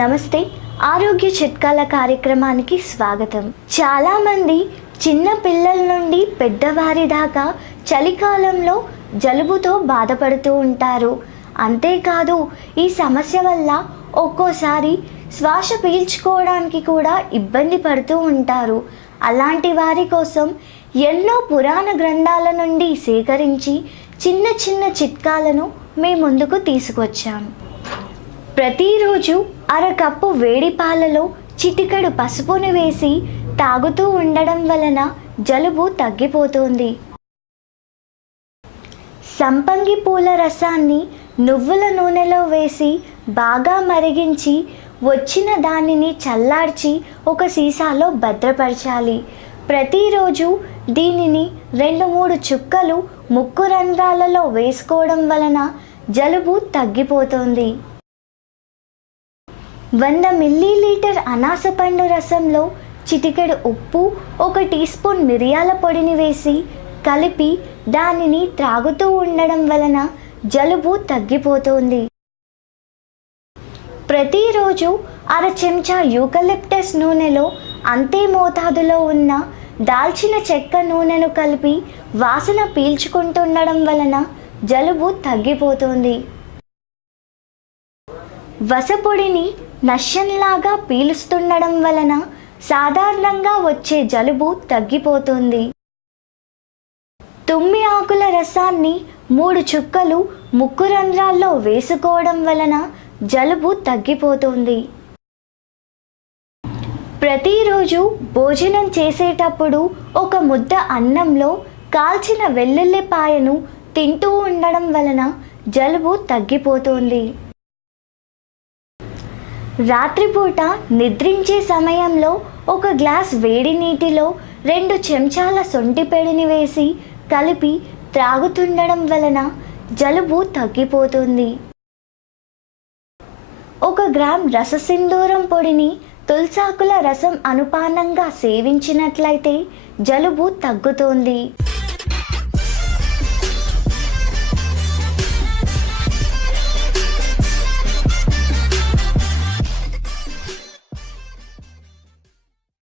నమస్తే. ఆరోగ్య చిట్కాల కార్యక్రమానికి స్వాగతం. చాలామంది చిన్న పిల్లల నుండి పెద్దవారి దాకా చలికాలంలో జలుబుతో బాధపడుతూ ఉంటారు. అంతేకాదు, ఈ సమస్య వల్ల ఒక్కోసారి శ్వాస పీల్చుకోవడానికి కూడా ఇబ్బంది పడుతూ ఉంటారు. అలాంటి వారి కోసం ఎన్నో పురాణ గ్రంథాల నుండి సేకరించి చిన్న చిన్న చిట్కాలను మీ ముందుకు తీసుకొచ్చాను. ప్రతిరోజు అరకప్పు వేడి పాలలో చిటికెడు పసుపుని వేసి తాగుతూ ఉండడం వలన జలుబు తగ్గిపోతుంది. సంపంగి పూల రసాన్ని నువ్వుల నూనెలో వేసి బాగా మరిగించి వచ్చిన దానిని చల్లార్చి ఒక సీసాలో భద్రపరచాలి. ప్రతిరోజు దీనిని 2-3 చుక్కలు ముక్కు రంధ్రాలలో వేసుకోవడం వలన జలుబు తగ్గిపోతుంది. 100 మిల్లీలీటర్ అనాసపండు రసంలో చిటికెడు ఉప్పు, 1 టీ స్పూన్ మిరియాల పొడిని వేసి కలిపి దానిని త్రాగుతూ ఉండడం వలన జలుబు తగ్గిపోతుంది. ప్రతిరోజు 1/2 చెంచా యూకలిప్టస్ నూనెలో అంతే మోతాదులో ఉన్న దాల్చిన చెక్క నూనెను కలిపి వాసన పీల్చుకుంటుండడం వలన జలుబు తగ్గిపోతుంది. వసపొడిని నష్యంలాగా పీలుస్తుండడం వలన సాధారణంగా వచ్చే జలుబు తగ్గిపోతుంది. తుమ్మి ఆకుల రసాన్ని 3 చుక్కలు ముక్కు రంధ్రాల్లో వేసుకోవడం వలన జలుబు తగ్గిపోతుంది. ప్రతిరోజు భోజనం చేసేటప్పుడు 1 ముద్ద అన్నంలో కాల్చిన వెల్లుల్లిపాయను తింటూ ఉండడం వలన జలుబు తగ్గిపోతుంది. రాత్రిపూట నిద్రించే సమయంలో 1 గ్లాస్ వేడి నీటిలో 2 చెంచాల సొంటిపెడిని వేసి కలిపి త్రాగుతుండడం వలన జలుబు తగ్గిపోతుంది. 1 గ్రామ్ రససింధూరం పొడిని తులసాకుల రసం అనుపానంగా సేవించినట్లయితే జలుబు తగ్గుతుంది.